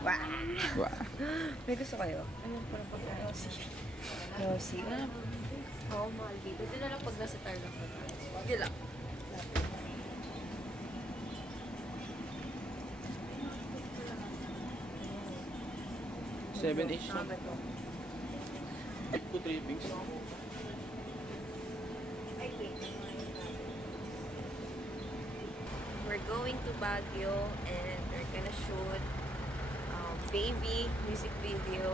Wow! Wow. May gusto kayo? Anong parang pagkain? Yossi. Oo, mahal dito. Dito na lang pag nasa Tarlac na tayo. Hindi lang. 7-ish na. Tama to. Ito 3 things. Ay, wait. We're going to Baguio and we're gonna shoot baby music video.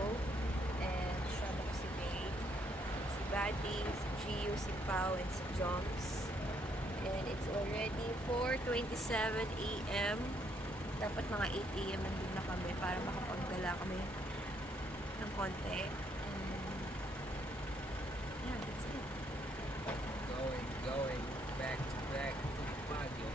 And kasama ko si May, si Buddy, si Gio, si Pao, and si Joms. And it's already 4:27 a.m. Dapat mga 8 a.m. nandun na kami para makapaggala kami ng konti. And yeah, that's it. Going back to Baguio.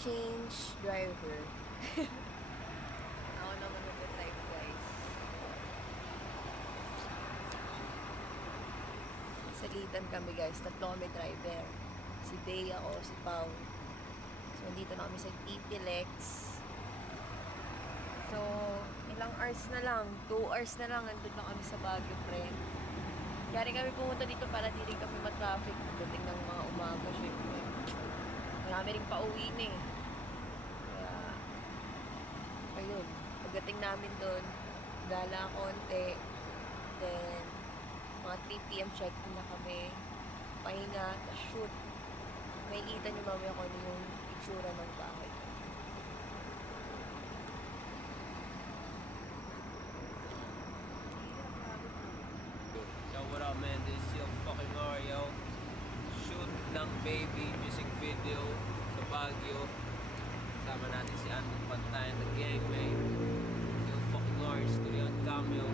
Change driver. Ako naman nag-drive, guys. Salitan kami, guys. Tatlo kami driver. Si Bea, ako, si Pao. So, dito na kami sa TP Lex. So, ilang hours na lang. 2 hours na lang. Nandun na kami sa Baguio, friend. Kaya rin kami pumunta dito para di rin kami ma-traffic. Pagdating ng mga umaga, syempre. Marami rin pauwi na eh. Kaya, ayun. Pagdating namin doon, gala konti. Then, mga 3 p.m. check-in na kami. Pahinga, shoot. May kita nyo mamaya kung ano yung itsura ng bahay. Yo, what up, man? This is your fucking Mario. Shoot ng baby music video sa Baguio. Kasama natin si Andrew Pantayan, the gang, man. Yo, fucking Mario, studio at cameo.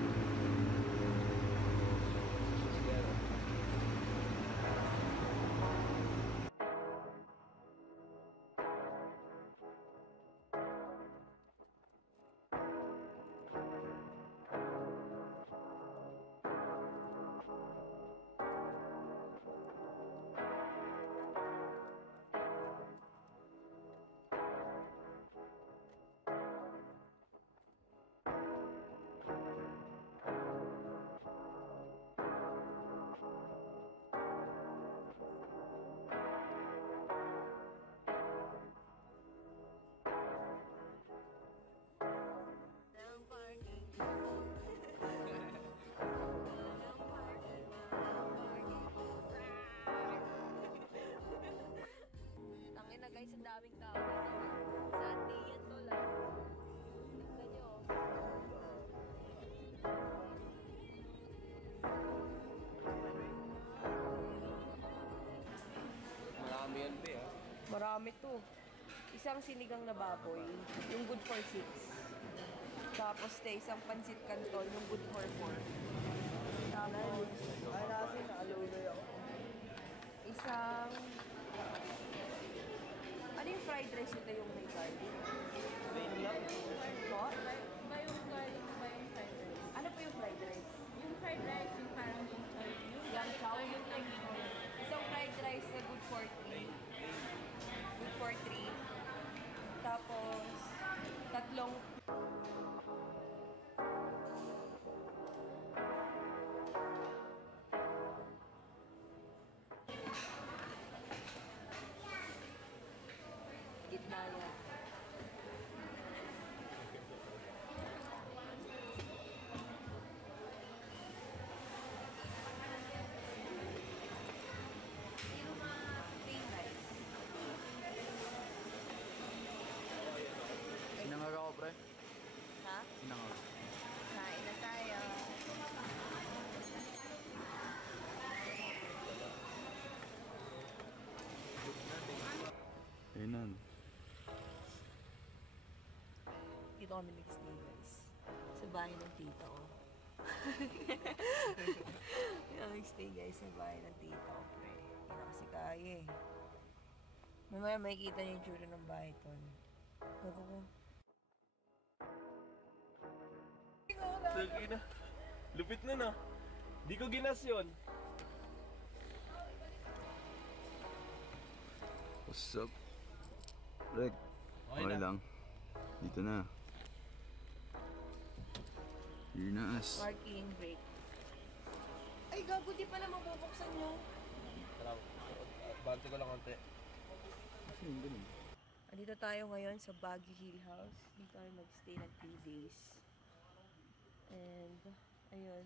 Tangin na guys, ang daming tao dito. Sunday yan to lang. Tignan nyo. Marami yan, be, ah. Marami to. Isang sinigang na baboy, yung good for 6. Tapos isang pansit canton, yung good for 4. Tapos, isang... Ano yung fried rice ito yung may garlic? Po? Ba yung garlic, ba yung fried rice? Ano po yung fried rice? Yung fried rice, yung parang yung Yan siya. Yung isang fried rice na good for 3. Good for 3. Tapos, tatlong... Gitna yan. Yung plain rice. Sinangar ako, pre. Ha? Sinangar. Kain na tayo. Ayun na. Dito kami nag-stay, guys. Sa bahay ng tita ko. Kaya mag-stay guys sa bahay ng tita ko, pre. Hindi na kasi kaya eh. Mamaya makikita niyo yung tsura ng bahay to. Bago ko. Sige na. Lupit na na. Di ko ginas yun. What's up? Rek, okay lang. Dito na. Here na us. Parking brake. Ay, gago, di pala mabubuksan nyo. Bante ko lang konti. Kasi yung ganun. Andito tayo ngayon sa Baguio Hill House. Dito kami mag-stay ng 3 days. And, ayun.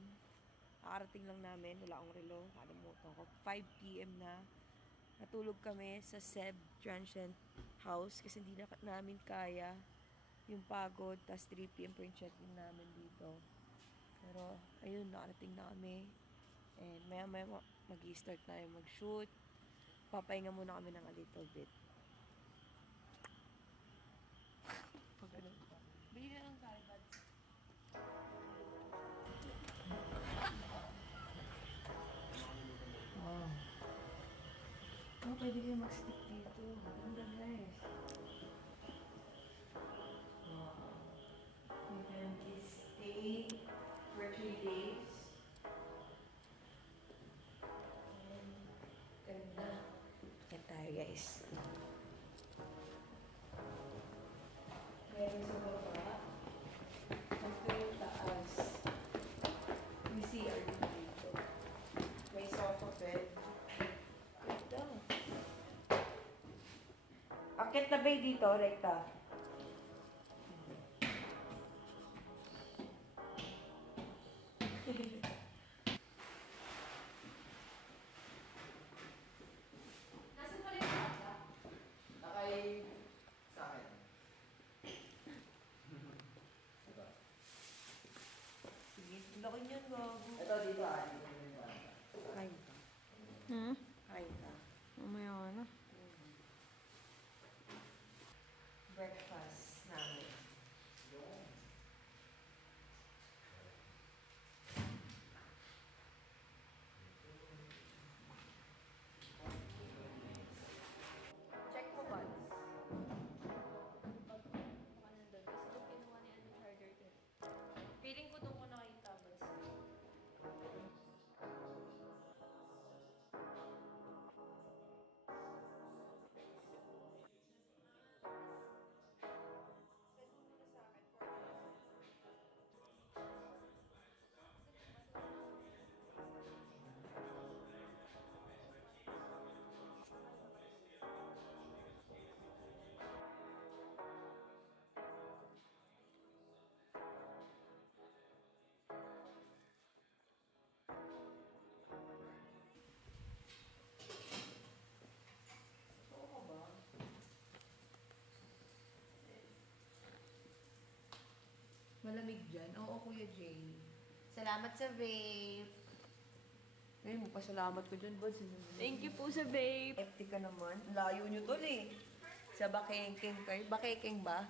Nakarating lang namin. Wala akong relo. Kalimutan ko. 5 p.m. na. Natulog kami sa Seb Transient House kasi hindi na namin kaya yung pagod. Tapos 3 p.m. po yung check-in namin dito. Pero, ayun, nakarating na kami. And maya-maya mag-i-start na yung mag-shoot. Papahinga muna kami ng a little bit. Pag ano pa. Bili na ng carrots. Wow. Oh, pwede kayo mag-stick dito. Maganda guys. Wow. We can stay for 3 days. And, ganda. Yan tayo guys. Meron sa baba. Ito yung taas. May CR dito. May sofa bed. Ganda. Akit na ba dito, Rekta? Nasaan pala yung bata? Nakay sa akin. Sige, lakin yan, gago. Ito dito dito yung bata. Kain ka. Kain ka. Mamaya na. Breakfast namin. Check mo ba? Feeling ko doon ko nakita ba? Malamig dyan? Oo, Kuya Jay. Salamat sa vape. Ay, magpasalamat ko dyan, Bods. Thank you po sa babe. Empty ka naman. Layo nyo tol eh. Sa Bakekeng kayo. Bakekeng ba?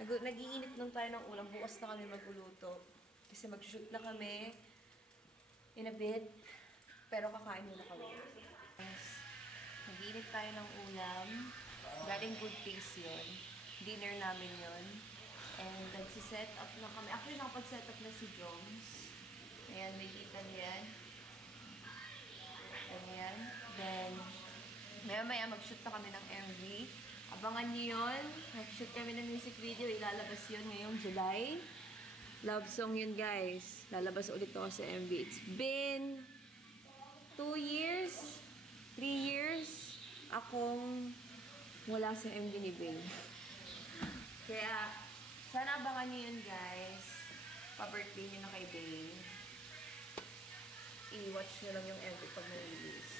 Nag-iinit lang tayo ng ulam. Bukas na kami magluluto. Kasi mag-shoot na kami in a bit. Pero kakain muna kami. Nag-iinit tayo ng ulam. Galing Good Taste yun. Dinner namin yun. And nagsiset up na kami. Actually, nakapag-set up na si Joms. Ayan, may kita niyan. Ayan. Then, maya-maya mag-shoot na kami ng MV. Abangan niyo yun. Mag-shoot kami ng music video. Ilalabas yun ngayong July. Love song yun, guys. Lalabas ulit ako sa MV. It's been 2 years, 3 years akong wala sa MV ni Bing. Kaya, sana abangan niyo yun, guys. Pa-birthday niyo na kay Bing. I-watch niyo lang yung MV pag na-release.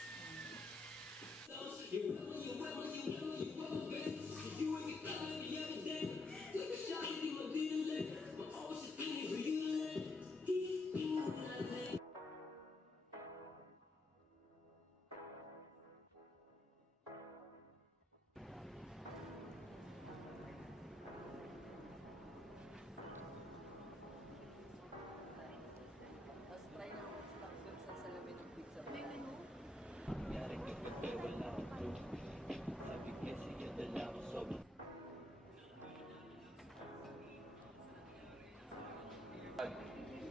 Tapos try na ako stop dun sa salamin ng pizza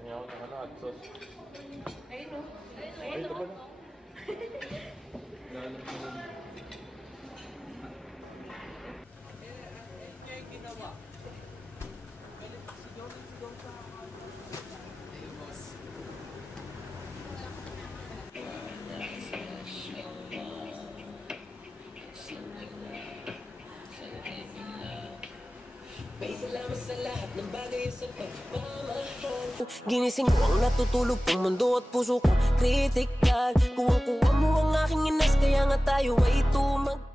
May ako naka-hot sauce. Ayun o. Ay, ito ba na? Galang ko na. Ginising ko ang natutulog kong mundo at puso ko kritikal. Kuwang-kuwa mo ang aking inas, kaya nga tayo ay tumag